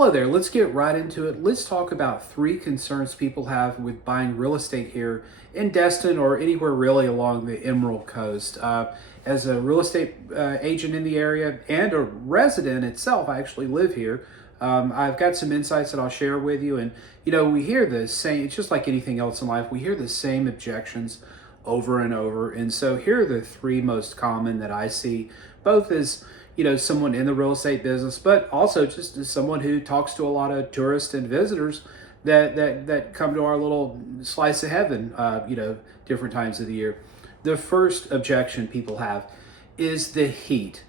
Hello there. Let's get right into it. Let's talk about three concerns people have with buying real estate here in Destin or anywhere really along the Emerald Coast. As a real estate agent in the area and a resident itself, I actually live here. I've got some insights that I'll share with you. And, we hear the same, it's just like anything else in life, we hear the same objections over and over. And so here are the three most common that I see, both as someone in the real estate business, but also just as someone who talks to a lot of tourists and visitors that come to our little slice of heaven, different times of the year. The first objection people have is the heat.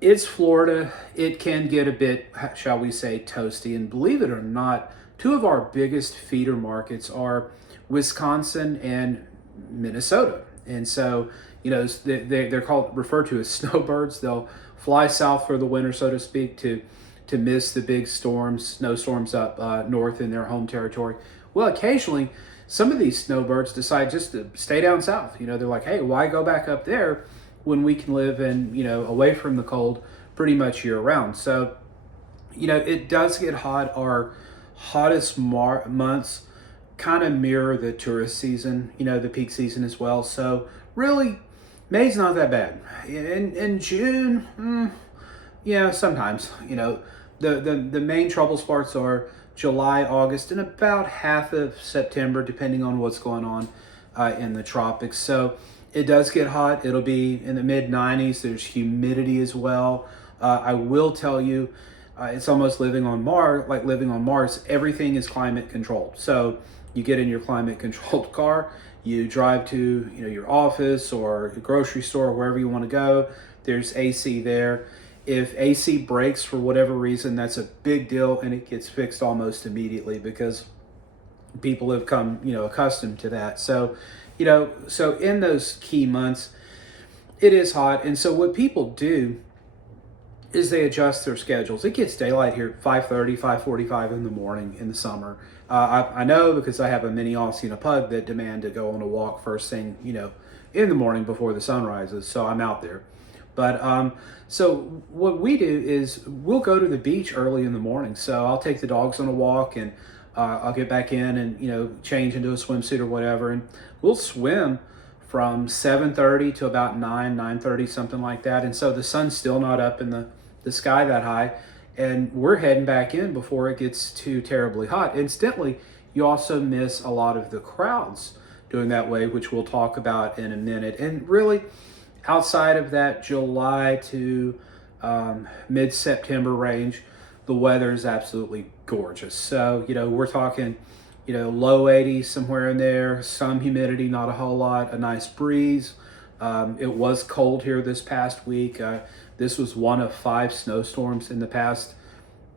It's Florida. It can get a bit, shall we say, toasty. And believe it or not, two of our biggest feeder markets are Wisconsin and Minnesota. And so, they're referred to as snowbirds. They'll fly south for the winter, so to speak, to miss the big storms, snowstorms up north in their home territory. Well, occasionally, some of these snowbirds decide just to stay down south. They're like, hey, why go back up there when we can live away from the cold pretty much year round? So, it does get hot. Our hottest months kind of mirror the tourist season, the peak season as well. So really, May's not that bad. In June, sometimes, the main trouble spots are July, August, and about half of September, depending on what's going on in the tropics. So it does get hot. It'll be in the mid 90s. There's humidity as well. I will tell you, it's almost living on Mars, like living on Mars. Everything is climate controlled. So you get in your climate controlled car, you drive to your office or your grocery store or wherever you want to go. There's AC there. If AC breaks for whatever reason, that's a big deal, and it gets fixed almost immediately because people have come accustomed to that. So so in those key months, it is hot, and so what people do is they adjust their schedules. It gets daylight here at 5:30, 5:45 in the morning in the summer. I know because I have a mini Aussie and a pug that demand to go on a walk first thing, in the morning before the sun rises. So I'm out there. But so what we do is we'll go to the beach early in the morning. So I'll take the dogs on a walk, and I'll get back in and change into a swimsuit or whatever, and we'll swim from 7:30 to about 9:30, something like that. And so the sun's still not up in the sky that high, and we're heading back in before it gets too terribly hot. Incidentally, you also miss a lot of the crowds doing that way, which we'll talk about in a minute. And really, outside of that July to mid-September range, the weather is absolutely gorgeous. So, we're talking, low 80s somewhere in there, some humidity, not a whole lot, a nice breeze. It was cold here this past week. This was one of 5 snowstorms in the past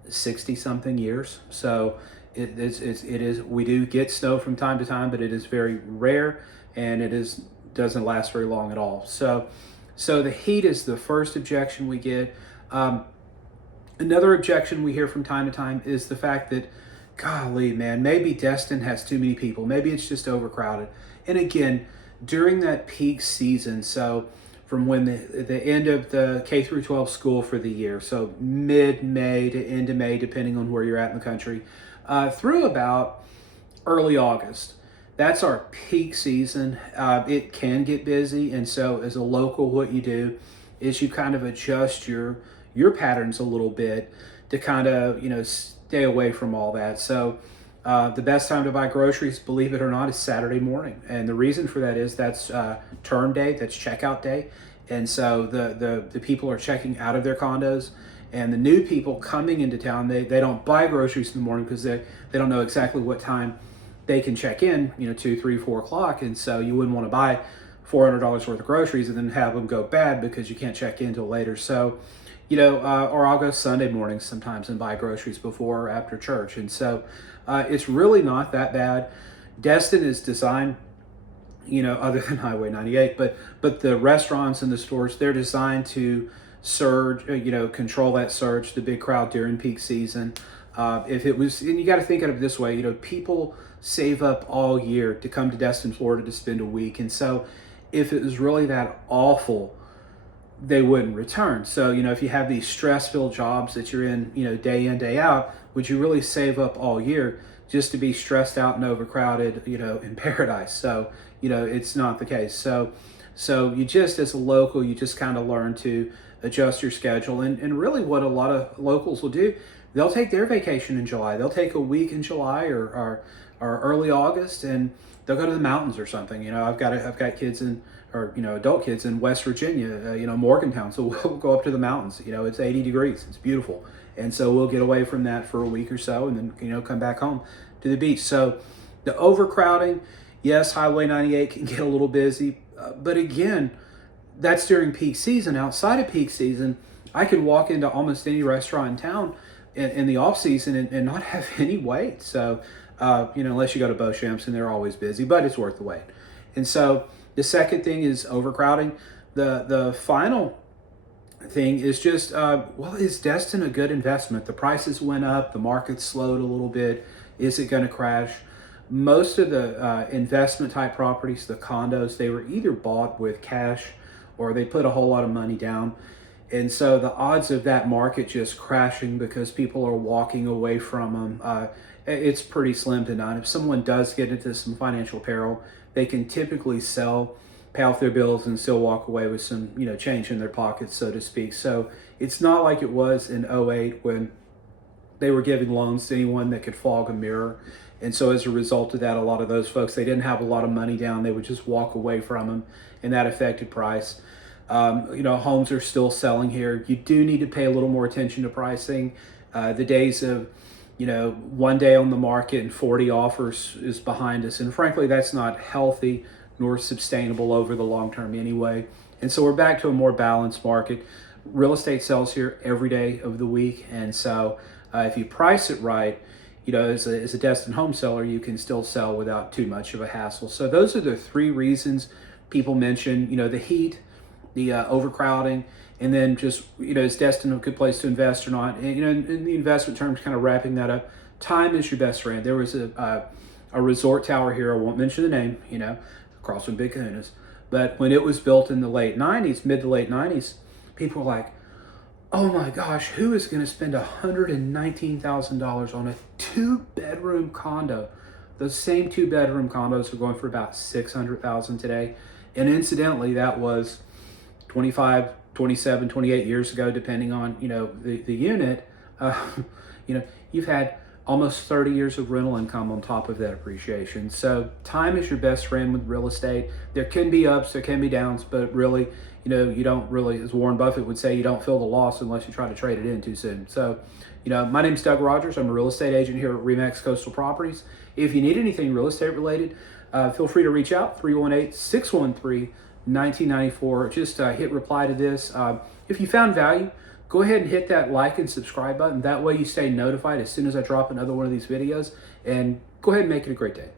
60-something years. So it is. We do get snow from time to time, but it is very rare, and doesn't last very long at all. So the heat is the first objection we get. Another objection we hear from time to time is the fact that, golly, man, maybe Destin has too many people. Maybe it's just overcrowded. And again, during that peak season, so from when the end of the K through 12 school for the year, so mid-May to end of May, depending on where you're at in the country, through about early August. That's our peak season. It can get busy, and so as a local, what you do is you kind of adjust your patterns a little bit to kind of stay away from all that. So the best time to buy groceries, believe it or not, is Saturday morning, and the reason for that is that's turn day, that's checkout day, and so the people are checking out of their condos, and the new people coming into town, they don't buy groceries in the morning because they don't know exactly what time they can check in, 2, 3, 4 o'clock, and so you wouldn't want to buy $400 worth of groceries and then have them go bad because you can't check in until later. So or I'll go Sunday mornings sometimes and buy groceries before or after church. And so it's really not that bad. Destin is designed, other than Highway 98, but the restaurants and the stores, they're designed to surge, control that surge, the big crowd during peak season. If it was, and you got to think of it this way, people save up all year to come to Destin, Florida to spend a week. And so if it was really that awful, they wouldn't return. So, if you have these stress-filled jobs that you're in, day in, day out, would you really save up all year just to be stressed out and overcrowded, in paradise? So, it's not the case. So you just, as a local, you just kind of learn to adjust your schedule. And really what a lot of locals will do, they'll take their vacation in July. They'll take a week in July or early August, and they'll go to the mountains or something. I've got kids or adult kids in West Virginia, Morgantown. So we'll go up to the mountains. It's 80 degrees. It's beautiful. And so we'll get away from that for a week or so, and then, come back home to the beach. So the overcrowding, yes, Highway 98 can get a little busy, but again, that's during peak season. Outside of peak season, I could walk into almost any restaurant in town in the off season and not have any wait. So, unless you go to Beauchamp's, and they're always busy, but it's worth the wait. And so the second thing is overcrowding. The final thing is just, is Destin a good investment? The prices went up, the market slowed a little bit. Is it going to crash? Most of the investment type properties, the condos, they were either bought with cash or they put a whole lot of money down. And so the odds of that market just crashing because people are walking away from them, it's pretty slim to none. If someone does get into some financial peril, they can typically sell, pay off their bills, and still walk away with some, change in their pockets, so to speak. So it's not like it was in '08 when they were giving loans to anyone that could fog a mirror. And so as a result of that, a lot of those folks, they didn't have a lot of money down. They would just walk away from them, and that affected price. Homes are still selling here. You do need to pay a little more attention to pricing. The days of, one day on the market and 40 offers is behind us. And frankly, that's not healthy nor sustainable over the long term anyway. And so we're back to a more balanced market. Real estate sells here every day of the week. And so if you price it right, as a Destin home seller, you can still sell without too much of a hassle. So those are the three reasons people mention, the heat, the overcrowding, and then just, is Destin a good place to invest or not? And, in the investment terms, kind of wrapping that up, time is your best friend. There was a resort tower here, I won't mention the name, across from Big Kahunas, but when it was built in the late 90s, mid to late 90s, people were like, oh my gosh, who is going to spend $119,000 on a 2-bedroom condo? Those same 2-bedroom condos are going for about $600,000 today. And incidentally, that was 25, 27, 28 years ago, depending on, the unit. You've had almost 30 years of rental income on top of that appreciation. So time is your best friend with real estate. There can be ups, there can be downs, but really, you don't really, as Warren Buffett would say, you don't feel the loss unless you try to trade it in too soon. So, my name's Doug Rogers. I'm a real estate agent here at Remax Coastal Properties. If you need anything real estate related, feel free to reach out, 318-613-1994. Just hit reply to this. If you found value, go ahead and hit that like and subscribe button. That way you stay notified as soon as I drop another one of these videos. And go ahead and make it a great day.